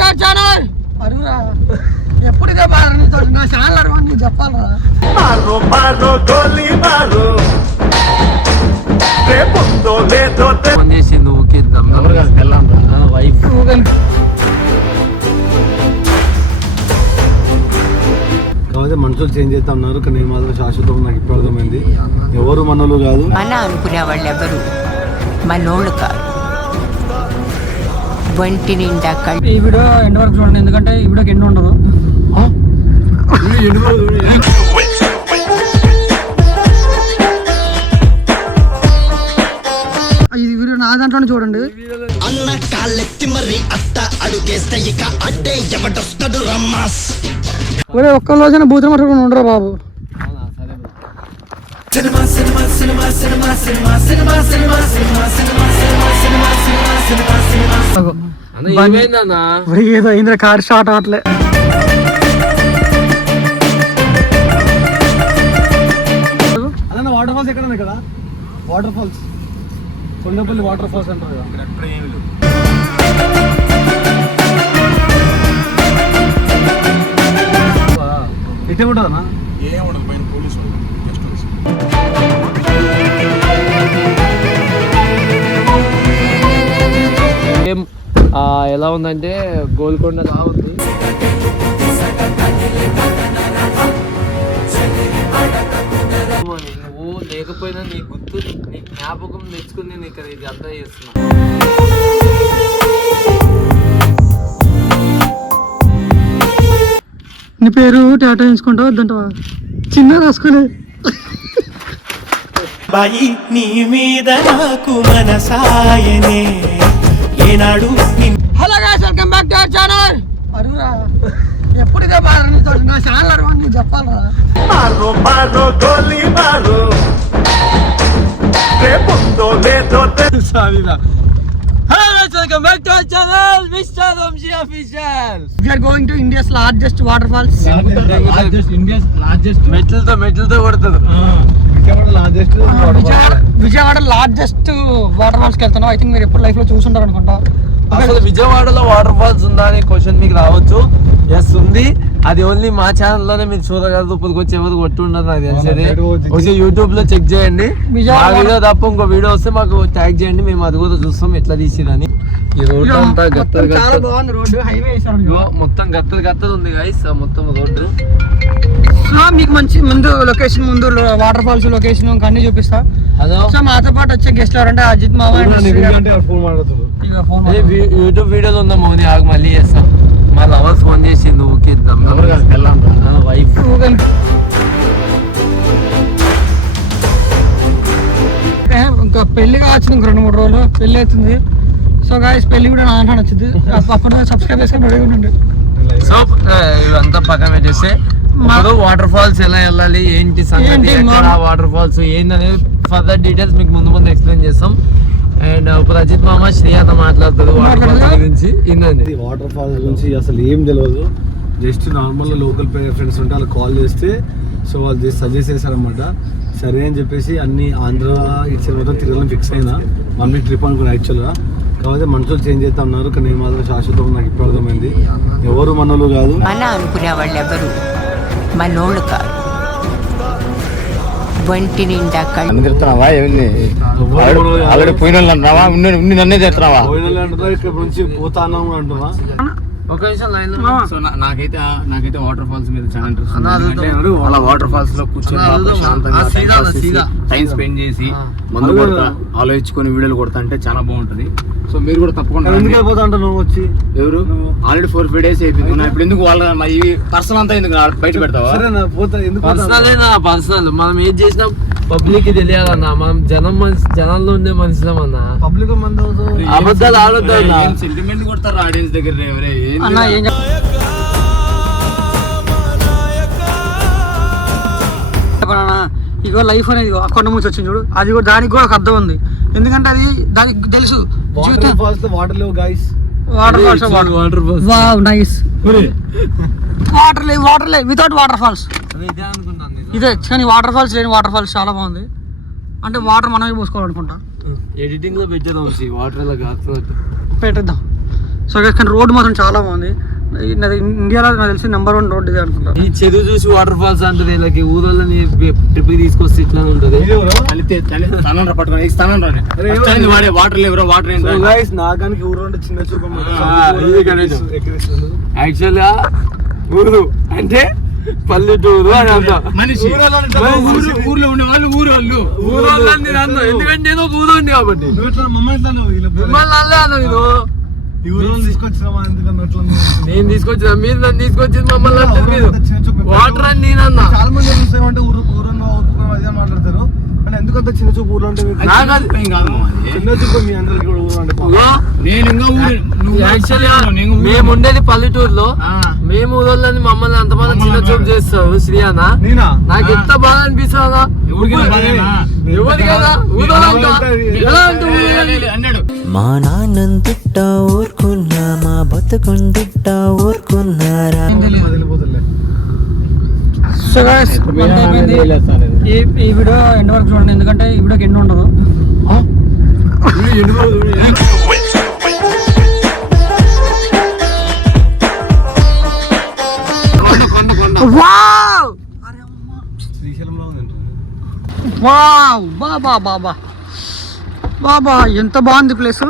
To our channel. అరురా ఎప్పుడు ఇదే బాగా నా ఛానల్ అరవని నీకు చెప్పాలరా. మారో మారో గోలీ మారో రేపుందో లేదో ఫోన్ చేసింది ఊకిద్దాం వైఫ్. కాకపోతే మనుషులు చేంజ్ అవుతా ఉన్నారు కానీ నేను మాత్రం శాశ్వతం నాకు ఇప్పుడు అర్థమైంది. ఎవరు మనోళ్ళు కాదు, మన అనుకునే వాళ్ళు ఎవరు మనోళ్ళు కాదు. వంటి నిండా ఈ వీడియో ఎండ్ వరకు చూడండి, ఎందుకంటే ఈ వీడియోకి ఎండ్ ఉండదు. ఈ వీడియో నా దాంట్లోనే చూడండి. అన్న కాళ్ళెత్తి మరి అత్త అడుగేస్తే ఇక అడ్డే ఎవడొస్తాడు రమ్మాస్. ఒరే ఒక్క రోజైనా బూతులు మాట్లాడుకుని ఉండరా బాబు. Cinema cinema cinema cinema cinema cinema cinema cinema cinema cinema cinema cinema cinema cinema ఏదో అయిందిరా, కార్ షార్ట్ అవట్లే. అన్న వాటర్ ఫాల్స్ ఎక్కడ కదా, waterfalls Kondapalli waterfalls అంటారు కదా. ఇట్టే ఉంటుందన్నా? ఏముండదు పైన పోలీసు ఎలా ఉందంటే గోల్కొండ లా ఉంది. నువ్వు లేకపోయినా నీ గుర్తు నీ జ్ఞాపకం తెచ్చుకుని నేను ఇక్కడ ఇది అంతా చేస్తున్నా. నీ పేరు టాటా వేసుకుంటావు వద్దంటావా? చిన్న రాసుకోలే. బాయి నీ మీద నాకు మనసాయనే ఏనాడు. Hello guys, welcome back to our channel. అరురా ఎప్పుడు ఇదే బాగా నా ఛానల్ అరవని నీకు చెప్పాలరా. మారో మారో గోలీ మారో రేపుందో లేదో Welcome back to our channel, Mr. Ramji Official. We are going to India's largest waterfalls. మెట్లతో కొడుతుంది. విజయవాడ లార్జెస్ట్ వాటర్ ఫాల్స్ కి వెళ్తున్నాం. ఐ థింక్ మీరు ఎప్పుడు లైఫ్ లో చూసుంటారు అనుకుంటా. అసలు విజయవాడలో వాటర్ ఫాల్స్ ఉందా అనే క్వశ్చన్ మీకు రావచ్చు. ఎస్ ఉంది, అది ఓన్లీ మా ఛానల్ లోనే మీరు చూడగలరు. ఇప్పటికొచ్చి ఎవరు కొట్టి ఉండదు నాకు తెలిసేది. ఒకసారి యూట్యూబ్ లో చెక్ చేయండి. మా వీడియో తప్ప ఇంకో వీడియో వస్తే మాకు ట్యాగ్ చేయండి, మేము అది కూడా చూస్తాం ఎట్లా తీసిరని. ఈ రోడ్డు అంతా చాలా బాగుంది. రోడ్డు హైవే వేసారు, మొత్తం గత్తలు ఉంది గైస్ మొత్తం రోడ్డు. మీకు మంచి ముందు లొకేషన్, ముందు వాటర్ ఫాల్స్ లొకేషన్ అన్ని చూపిస్తా. సో మాతో పాటు వచ్చే గెస్ట్ ఎవరంటే అజిత్ మామ. యూట్యూబ్ వీడియోలో ఉందా మౌని? ఆగు మళ్ళీ చేస్తాం. మా లవర్స్ ఫోన్ చేసింది ఊకిద్దాం వైఫ్. ఇంకా పెళ్లి కావచ్చు, ఇంక 2-3 రోజులు పెళ్లి అవుతుంది. సో గాయస్ పెళ్లి కూడా నా దాంట్లో వచ్చింది. అప్పుడు సబ్స్క్రైబ్ చేసుకొని రెడీగా ఉండండి. సో ఇవంతా పక్కన పెట్టేస్తే ఇప్పుడు వాటర్ ఫాల్స్ ఎలా వెళ్ళాలి, ఏంటి సంగతి, వాటర్ ఫాల్స్ ఏంటనేది ఫర్దర్ డీటెయిల్స్ మీకు ముందు ఎక్స్ప్లెయిన్ చేస్తాం. అండ్ ఇప్పుడు అజిత్ మామ శ్రేయాతో మాట్లాడుతారు వాటర్ ఫాల్స్ గురించి. ఏంటండి వాటర్ ఫాల్స్ గురించి అసలు ఏం తెలియదు. జస్ట్ నార్మల్గా లోకల్ ఫ్రెండ్స్ ఉంటే వాళ్ళు కాల్ చేస్తే సో వాళ్ళు జస్ట్ సజెస్ట్ చేశారనమాట. సరే అని చెప్పేసి అన్ని ఆంధ్ర ఇచ్చిన మొత్తం తిరగడం ఫిక్స్ అయినా 1 వీక్ ట్రిప్ అనుకున్నా యాక్చువల్గా. కాకపోతే మనుషులు చేంజ్ అవుతా ఉన్నారు కానీ నేను మాత్రం శాశ్వతం నాకు ఇప్పుడు అర్థమైంది. ఎవరు మనోళ్ళు కాదు, మన అనుకునే వాళ్ళు ఎవరు మనోళ్ళు కాదు. వంటి నిండా తిడుతున్నావా? ఆల్రెడీ పోయిన వాళ్ళు అంటున్నావా? నన్నే తిడుతున్నావా? పోయిన వాళ్ళు అంటున్నా, ఇక్కడ నుంచి పోతా అన్నాము అంటున్నా. ఒక నిమిషం లైన్. సో నాకైతే వాటర్ ఫాల్స్ మీద చాలా ఇంట్రెస్ట్. అలా వాటర్ ఫాల్స్ లో కూర్చొని టైం స్పెండ్ చేసి మందు కొడతా ఆలోచించుకొని వీడియోలు కొడతా అంటే చాలా బాగుంటది. సో మీరు కూడా తప్పకుండా. ఎందుకు అయిపోతా అంటున్నావు వచ్చి? ఎవరు ఆల్రెడీ 4-5 days అయిపోయింది. ఇప్పుడు ఎందుకు వాళ్ళ పర్సనల్ అంతా ఎందుకు బయట పెడతావా? పర్సనల్ మనం ఏం చేసినా పబ్లిక్ కి తెలియాలన్నా. మనం జనంలో ఉండే మనుషులమన్నా. పబ్లిక్ అబద్ధాలు ఆడొద్దు. సెంటిమెంట్ కొడతారు ఆడియన్స్ దగ్గర. అన్న ఏం ఇగో లైఫ్ అనేది కొండ మూసి వచ్చింది చూడు, అది కూడా దానికి కూడా ఒక అర్థం ఉంది. ఎందుకంటే అది దానికి తెలుసు వాటర్ ఫాల్స్ వాటర్ లేవు guys. Waterfalls wow nice. Water లేవు వితౌట్ వాటర్ ఫాల్స్. ఇదే కానీ వాటర్ ఫాల్స్ లేని వాటర్ ఫాల్స్ చాలా బాగుంది. అంటే వాటర్ మనమే పోసుకోవాలనుకుంటా. ఎడిటింగ్ లో పెట్టేద్దాం వాటర్ ఇలా కాకపోతే పెట్టేద్దాం. సో కానీ రోడ్ మాత్రం చాలా బాగుంది. ఇండియాలో నాకు తెలిసి నెంబర్ 1 రోడ్ ఇది అనుకుంటా. ఈ చెరువు చూసి వాటర్ ఫాల్స్ అంటే వీళ్ళకి ఊదలని ట్రిప్ తీసుకొస్తే ఇట్లా ఉంటది. వాటర్ లేవరో వాటర్ నాగానికి ఊరు అంటే చిన్న చూపు యాక్చువల్ గా ఊరు అంటే పల్లెటూరు అని అర్థం. మనిషి ఊర్లో ఉండే వాళ్ళు ఊరోళ్ళు ఊరోళ్ళని నేను అన్నా, ఎందుకంటే నేను ఒక ఊరోండి కాబట్టి. మిమ్మల్ని అల్లే అన్నా నేను తీసుకొచ్చిన మీరు నన్ను తీసుకొచ్చింది మమ్మల్ని అంటే మీరు వాటర్ అని నేను అన్నా. చాలా మంది చూస్తామంటే ఊరు మాట్లాడతారు. ఎందుకంత చిన్న చూపు ఊరు అంటే చిన్న చూపు మీ అందరికి కూడా ఊరు అంటే మేము ఉండేది పల్లెటూరులో. మేము ఊరోళ్ళని మమ్మల్ని అంతమంది చిన్న చూపు చేస్తారు. శ్రీ అన్న నాకు ఎంత బాధ అనిపిస్తుందా మా నాన్నందుట్టా ఊరుకున్నా మా బతుకుందుట్టా ఊరుకున్నారా. సో గైస్ ఈ వీడియో ఎండ్ వరకు చూడండి, ఎందుకంటే ఈ వీడియోకి ఎండ్ ఉండదు. వావ్ బాబా బాబా బాబా ఎంత బాగుంది ప్లేస్.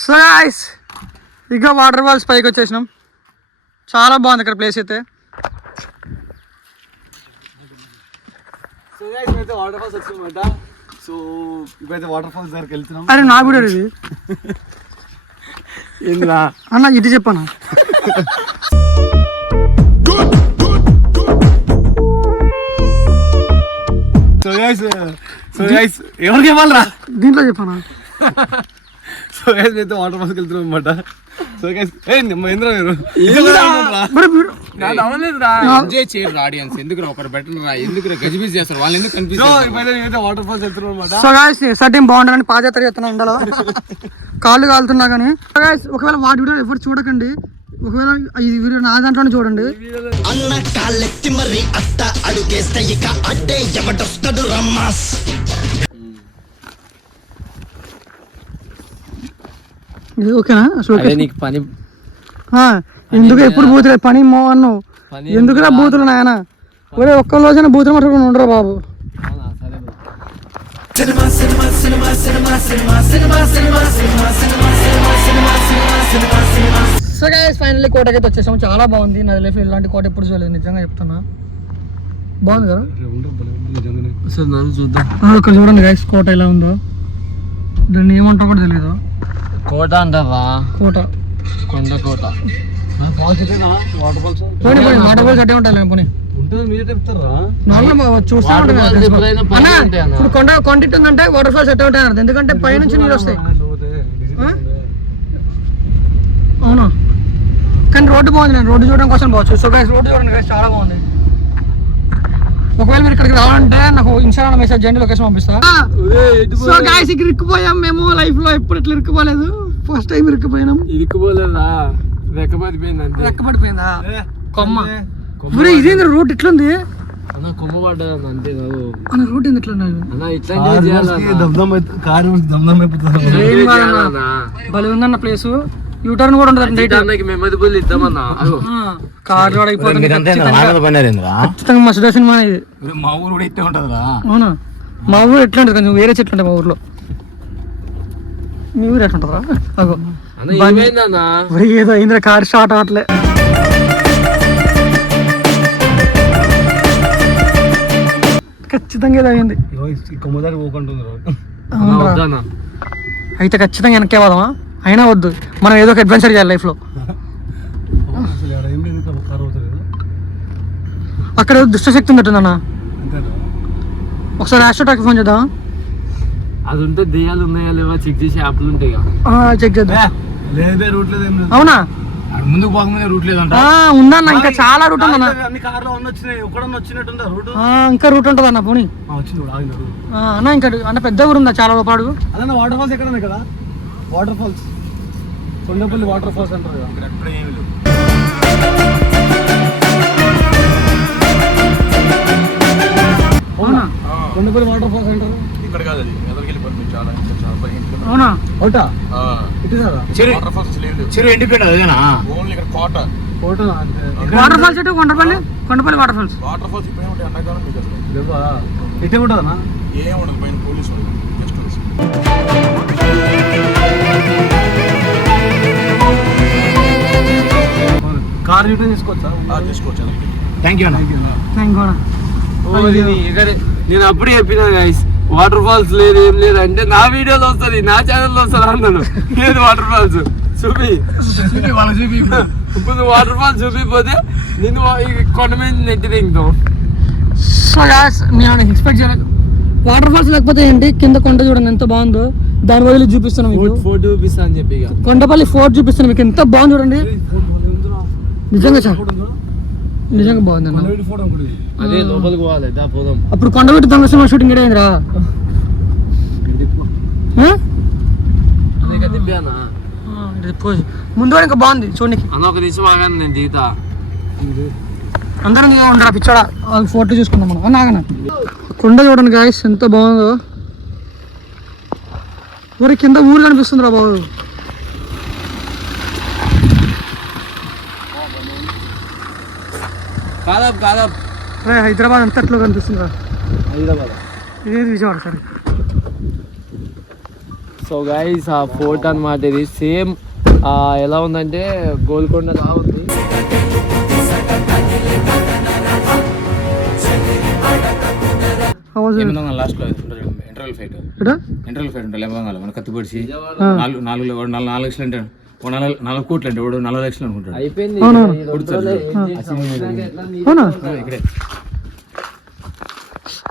సో గైస్ ఇక వాటర్ ఫాల్స్ పైకి వచ్చేసినాం. చాలా బాగుంది ఇక్కడ ప్లేస్ అయితే. వాటర్ ఫాల్స్ వచ్చిందన్నమాట. సో ఇప్పుడైతే వాటర్ ఫాల్స్ దగ్గరికి వెళ్తున్నాం. అరే నా వీడియో ఇది అన్న ఇది చెప్పాను. ఎవరికి ఇవ్వాలరా దీంట్లో చెప్పాను. సో గైస్ అయితే వాటర్ ఫాల్స్కి వెళ్తున్నాం అనమాట. సో గైస్ మహేంద్ర మీరు ఎంజాయ్ చేయరు ఆడియన్స్. ఎందుకు ఒకరు బెటర్ రా, ఎందుకు గజిబిజి చేస్తారు వాళ్ళు, ఎందుకు కనిపిస్తారు. వాటర్ ఫాల్స్ వెళ్తున్నాం అనమాట. సో గైస్ సర్టీం బాగుంటుందని పాదయాత్ర చేస్తున్నా ఎండలో కాళ్ళు కాలుతున్నా కానీ. గైస్ ఒకవేళ వాటి వీడియో ఎవరు చూడకండి, ఒకవేళ ఈ వీడియో నా దాంట్లోనే చూడండి. అన్న కాళ్ళెత్తి మరి అట్ట అడుగేస్తే ఇక అడ్డే ఎవడొస్తాడు రమ్మాస్. ఓకేనా? నీకు పని ఎందుకు ఎప్పుడు బూతులే పని మో అన్నావు, ఎందుకురా బూతులు నాయన. ఒరే ఒక్క రోజైనా బూతులు మట్టుకుని ఉండరా బాబు. సో గైస్ ఫైనల్లీ కోటకైతే వచ్చేసాము. చాలా బాగుంది. నా లైఫ్ ఇలాంటి కోట ఎప్పుడు చూడలేదు, నిజంగా చెప్తున్నా. బాగుంది కదా చూద్దాం. ఇక్కడ చూడండి గైస్ కోట ఎలా ఉందో. దాన్ని ఏమంటారో కూడా తెలియదు. కోట అంటారా? కోట కొండ కోట. వాటర్ ఫాల్స్ అట్టే ఉంటాయి పోనీ చూస్తా ఉంటాం. ఇప్పుడు కొండ ఉందంటే వాటర్ ఫాల్స్ అట్టే ఉంటాయి అర్థం, ఎందుకంటే పైనుంచి నీళ్ళు వస్తాయి. అవునా? కానీ రోడ్డు బాగుంది, నేను రోడ్డు చూడడం కోసం పోవచ్చు. సో గైస్ రోడ్డు చూడండి గైస్ చాలా బాగుంది. ఒకవేళ మీరు ఇక్కడికి రావాలంటే నాకు ఇన్స్టాగ్రామ్ మెసేజ్ చేయండి, లొకేషన్ పంపిస్తా. సో గైస్ ఇక్కడ ఇరుక్కుపోయాం మేము. లైఫ్ లో ఎప్పుడు ఇట్లా ఇరుక్కుపోలేదు, ఫస్ట్ టైం ఇరుక్కుపోయినాం. ఇరుక్కుపోలేదా? రెక్కపడిపోయిందా కొమ్మ? ఇదేంద్ర రూట్ ఇట్లుంది కొమ్మ పడ్డా అంతే కాదు అన్న. రూట్ ఎందుకు ఇట్లా భలే ఉందన్న ప్లేస్. యూటర్న్ కూడా ఉంటుంది. మెమొరబుల్ ఇద్దామన్నా కార్ రోడ్ అయిపోతుంది ఖచ్చితంగా. మస్తు సినిమా ఇది. మా ఊరు కూడా ఇట్టే ఉంటదిరా. అవునా? మా ఊరు ఎట్లా ఉంటుంది, కొంచెం వేరే చెట్లు ఉంటాయి మా ఊర్లో. మీ ఊరు ఎట్లా ఉంటుందా? అగో ఏదో అయిందిరా, కార్ స్టార్ట్ అవ్వట్లే. ఖచ్చితంగా ఏదో అయింది. అయితే ఖచ్చితంగా వెనక్కే పోదామా? అయినా వద్దు, మనం ఏదో ఒక అడ్వెంచర్ చేయాలి లైఫ్ లో. అక్కడ దుష్టశక్తి ఉందన్న. ఒకసారి ఆస్ట్రోటాక్ ఫోన్ చేద్దాం. అది ఉంటే దెయ్యాలు ఉన్నాయా లేవా చెక్ చేసి యాప్లు ఉంటాయి. చెక్ చేద్దాం. అవునా? ముందుకు పోకముందే రూట్ లేదంట. ఉందన్న, ఇంకా చాలా రూట్ ఉందన్న. ఇంకా రూట్ ఉంటుంది అన్న. పోనీ అన్న ఇంకా అన్న పెద్ద ఊరు ఉందా చాలా లోపాడు. అన్న వాటర్ ఫాల్స్ ఎక్కడ ఉన్నాయి కదా? Waterfalls Kondapalli waterfalls అంటారు కదా. కొండపల్లి వాటర్ ఫాల్స్ అంటారు. ఇక్కడ కాదు అది ఎదరికెళ్ళిపోతుంది చాలా చాలా 15 కిలోమీటర్లు. అవునా? ఒకటా ఆ, ఇటున్నారా వాటర్ ఫాల్స్ అసలు ఏం లేవు. చెరువు ఎండిపోయినది అదేనా? ఓన్లీ ఇక్కడ కోట. ఫోటో అంతే వాటర్ ఫాల్స్ అంటే Kondapalli waterfalls. Waterfalls ఇప్పుడు ఏమంటే ఎండాకాలం మీకు అసలు లేవా ఇటే ఉంటుందన్నా ఏం ఉండదు, పైన పోలీసు వాళ్ళు గెస్ట్ హౌస్. కార్ రిటర్న్ తీసుకోవచ్చా తీసుకోవచ్చు ఎదరికి. థ్యాంక్ యూ అన్న. Thank God. నేను అప్పుడే చెప్పినా గైస్ వాటర్ ఫాల్స్ లేదు ఏం లేదు అంటే నా వీడియోలో వస్తుంది నా ఛానల్లో వస్తుంది అన్నాను. లేదు వాటర్ ఫాల్స్ చూపి ఇప్పుడు వాటర్ ఫాల్స్ చూపిపోతే నేను కొండ మీద నెట్టి దిగుతాం. సో గాయ్స్ నేను ఎక్స్పెక్ట్ చేయలేదు. వాటర్ ఫాల్స్ లేకపోతే ఏంటి, కింద కొండ చూడండి ఎంత బాగుందో. దాని బదులు చూపిస్తున్నాం మీకు ఫోటో చూపిస్తా అని చెప్పి ఇక కొండపల్లి ఫోర్ట్ చూపిస్తున్నాం మీకు. ఎంత బాగుంది చూడండి, నిజంగా నిజంగా బాగుంది అన్న. ఫోటో ఒకటి అదే లోపలికి పోవాలి దా పోదాం. అప్పుడు కొండపెట్టి దొంగ సినిమా షూటింగ్ అయిందిరా. అదే దింపానా ముందు ఇంకా బాగుంది చూడండి. అన్న ఒక నిమిషం ఆగాను నేను దిగుతా. అందరం ఉండరా పిచ్చోడా, ఫోటో చూసుకుందాం మనం. నాగన కొండ చూడండి గాయస్ ఎంత బాగుందో. మరి కింద ఊరు కనిపిస్తుంది రా బాబు. కాదాబ్ హైదరాబాద్ అంతట్లో కనిపిస్తుంది రా. హైదరాబాద్ ఇదేది విజయవాడ సరే. సో గైస్ ఆ ఫోర్ట్ అన్నమాట ఇది. సేమ్ ఎలా ఉందంటే గోల్కొండ లా ఉంది. లాస్ట్ లో ఇంటర్వెల్ ఫైట్ ఉంటుంది లేవంగాలి మన కత్తి పొడిచి 4 లక్షలు అంటాడు, 4 కోట్లు అంటే 4 లక్షలు అనుకుంటాడు. అయిపోయింది ఇక్కడే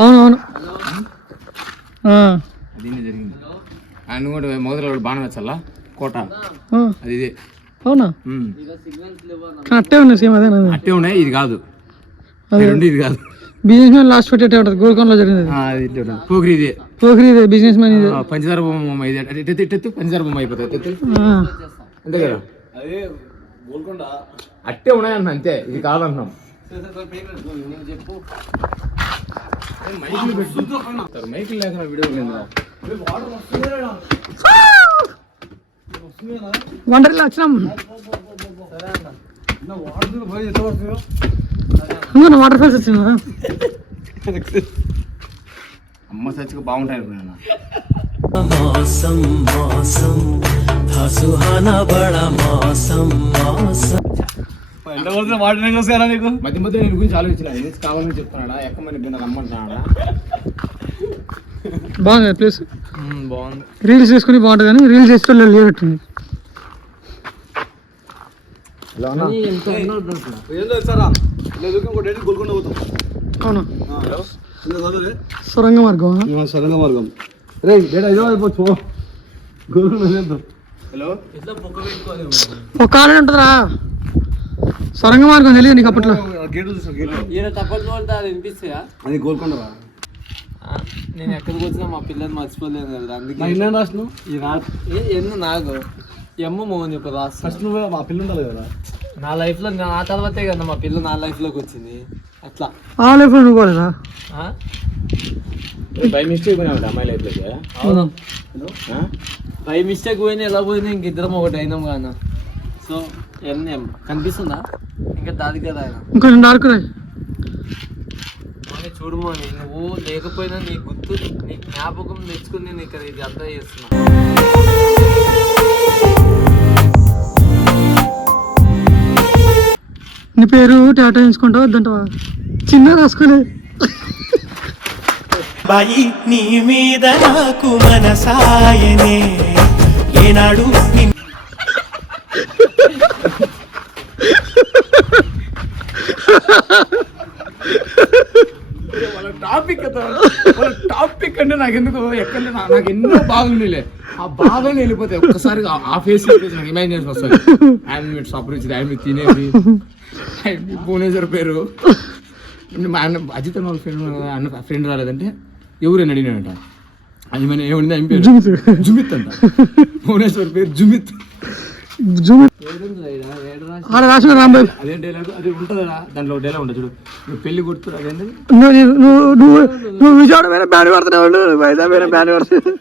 అవునవును. దీన్ని జరిగింది. ఆయన కూడా మొదలు బాణం వచ్చాలా కోట అది ఇదే. అవునా? అట్టే ఉన్నాయి సేమ్ అదే అట్టే ఉన్నాయి. ఇది కాదు రెండు, ఇది కాదు. బిజినెస్ మ్యాన్ లాస్ట్ పెట్టే ఉంటుంది గోల్కొండలో జరిగింది. పోగిరి ఇదే, పోఖరి ఇదే బిజినెస్ మ్యాన్ ఇదే. పంచదార బొమ్మ ఇది ఎత్తు పంచదార బొమ్మ అయిపోతుంది. అంతే కదా, అదే గోల్కొండ అట్టే ఉన్నాయన్న అంతే, ఇది కాదంటున్నాం. మైకిల్ లేక వీడియో వండర్లా వచ్చినాం. వాటర్ ఫాల్స్ వచ్చినా అమ్మ సచ్చిగా బాగుంటాయి అనుకున్నా. मौसम मौसम था सुहाना बड़ा मौसम मौसम మధ్య మధ్య నేను గురించి ఆలోచించిన కావాలని చెప్తున్నాడా, ఎక్కమని నాకు రమ్మంటున్నాడా. బాగుంది ప్లేస్, బాగుంది. రీల్స్ చేసుకుని బాగుంటుంది కానీ రీల్స్ చేసుకుని లేనట్టుంది. గోల్కొండ పోతాం. అవునా? సొరంగ మార్గం. సొరంగ మార్గం రే డేటా ఇదో అయిపోవచ్చు. గోల్కొండ చేద్దాం. ఒక కాలేజ్ ఉంటుందిరా సొరంగ మార్గం, తెలియదు నీకు అప్పట్లో? గేట్ తప్పట్లు అది వినిపిస్తాయా? అది గోల్కొండ రా. నేను ఎక్కడికి వచ్చినా మా పిల్లలు మర్చిపోలేను కదా, అందుకే ఇన్నా రాసినావు ఎన్ను నాకు ఎమ్మ మోహన్ ఇప్పుడు రాస్తా. ఫస్ట్ నువ్వు మా పిల్ల ఉండాలి కదా. నా లైఫ్ లో నా తర్వాతే కదా మా పిల్ల నా లైఫ్ లోకి వచ్చింది. అట్లా ఆ లైఫ్లో నువ్వు పోలేదా? బై మిస్టేక్ పోయినా అమ్మాయి లైఫ్ లోకి. అవును, బై మిస్టేక్ పోయినా ఎలా పోయినా ఇంకిద్దరం ఒకటి అయినాం కానా. సో ఎన్నేం కనిపిస్తుందా ఇంకా దాది కదా ఆయన. ఇంకొంచెం డార్క్ రా. చూడమో నువ్వు లేకపోయినా నీ గుర్తు నీ జ్ఞాపకం తెచ్చుకుని నేను ఇక్కడ ఇది అంతా చేస్తున్నా. నీ పేరు టాటా ఎంచుకుంటావు వద్దంటావా? చిన్న రాసుకోలే. బాయి నీ మీద నాకు మనసాయనే ఏనాడు టాపిక్ అంటే నాకు ఎందుకు ఎక్కడ నాకు ఎన్నో బాగుందిలే, ఆ బాధని వెళ్ళిపోతాయి ఒక్కసారి. ఆ ఫేస్ నాకు ఇమాజినేషన్ వస్తుంది. ఆయన మీరు సపరించి ఆయన మీరు తినేది భువనేశ్వర్ పేరు మా ఆయన అజిత్ వాళ్ళ ఫ్రెండ్ రాలేదంటే ఎవరైనా అడిగినాడంట. అది మన ఏమైంది ఆయన పేరు జుమిత్ అంట, భువనేశ్వర్ పేరు జుమిత్. జూమ్ ఆడ రాసిన రాంబాబు అదే డైలాగ్ అది ఉంటుందా దాంట్లో డైలాగ్ ఉంటుంది చూడు నువ్వు పెళ్లి గుర్తు అదేంటి నువ్వు విజయవాడ మీద బ్యాన్ పడుతున్నావు వైజాగ్ మీద బ్యాన్ పడుతున్నావు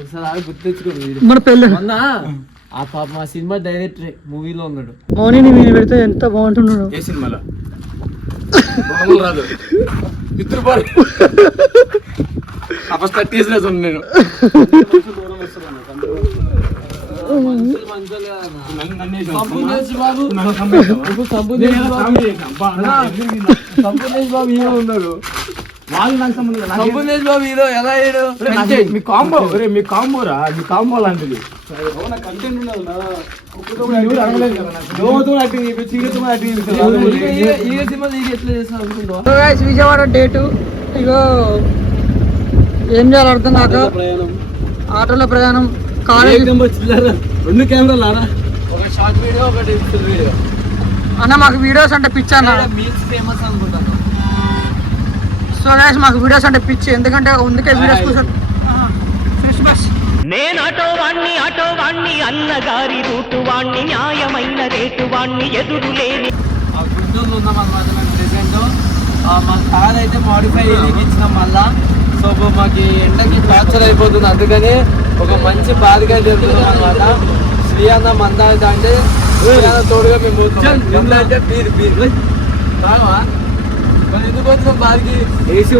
ఒకసారి గుర్తించుకోండి మన పెళ్ళి మొన్న ఆ పాప మా సినిమా డైరెక్టర్ మూవీలో ఉన్నాడు. మౌనిని మీరు పెడితే ఎంత బాగుంటున్నాడు. ఏ సినిమాలో మామూలు రాదు ఇద్దరు పారు ఫస్ట్ టీసీలో నేను సంపూర్ణేష్ బాబు హీరో ఎలా అయ్యాడు? మీ కాంబో మీ కాంబోరా మీ కాంబో లాంటిది విజయవాడ డేటు ఇగో ఏం చేయాలి అర్థం కాక ఆటోలో ప్రయాణం కాలేజ్ 2 కెమెరాలు ఒక షార్ట్ వీడియో ఒకటి ఫుల్ వీడియో అన్న మాకు వీడియోస్ అంటే పిచ్చి అన్న. మీల్స్ ఫేమస్ అనుకుంటాను. సో గైస్ మాకు వీడియోస్ అంటే పిచ్చి ఎందుకంటే అందుకే వీడియోస్ కోసం నేను ఆటో వాణ్ణి అన్నగారి రూటు వాణ్ణి న్యాయమైన రేటు వాణ్ణి ఎదురు లేని ఆ గుంటూరులో ఉన్నాం అనమాట మేము ప్రెసెంట్. మా కార్ అయితే మాడిఫై ఇచ్చినాం మళ్ళా. సో మాకు ఎండకి టార్చర్ అయిపోతుంది, అందుకని ఒక మంచి బాధగా జరుగుతున్నాం అనమాట. శ్రీయాన్న మందాయిత అంటే శ్రీయాన్న తోడుగా మేము పోతున్నాం. అంటే బీర్ తాగవా? మరి ఎందుకు వచ్చినాం బాధకి? ఏసీ